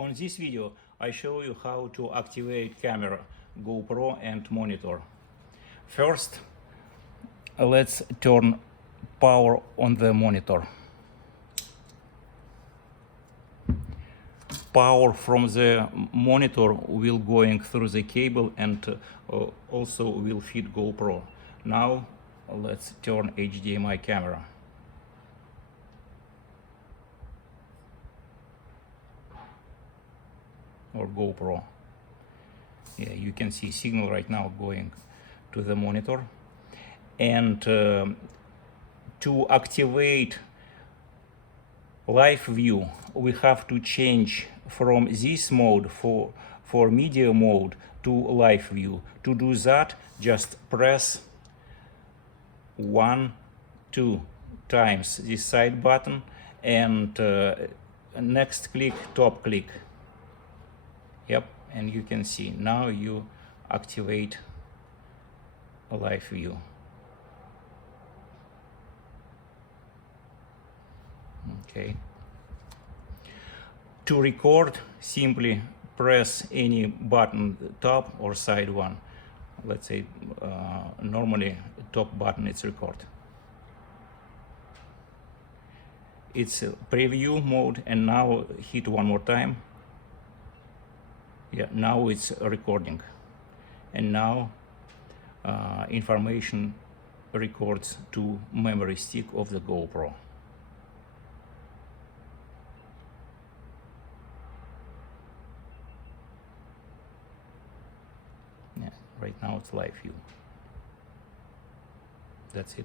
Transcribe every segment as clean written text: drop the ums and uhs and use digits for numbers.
On this video, I show you how to activate camera, GoPro and monitor. First, let's turn power on the monitor. Power from the monitor will going through the cable and also will feed GoPro. Now let's turn HDMI camera. Or GoPro. Yeah, you can see signal right now going to the monitor. And to activate live view, we have to change from this mode for media mode to live view. To do that, just press 1, 2 times this side button and next click, top click. Yep, and you can see now you activate a live view. Okay. To record, simply press any button, top or side one. Let's say normally top button it's record. It's a preview mode, and now hit one more time. Yeah, now it's recording, and now information records to memory stick of the GoPro. Yeah, right now it's live view. That's it.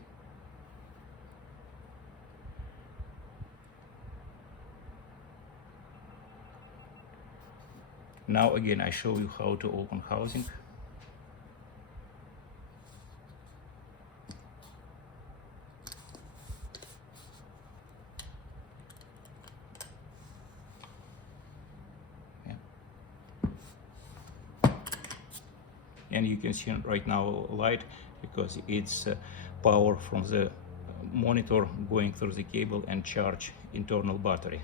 Now again, I show you how to open housing. Yeah. And you can see right now light because it's power from the monitor going through the cable and charge internal battery.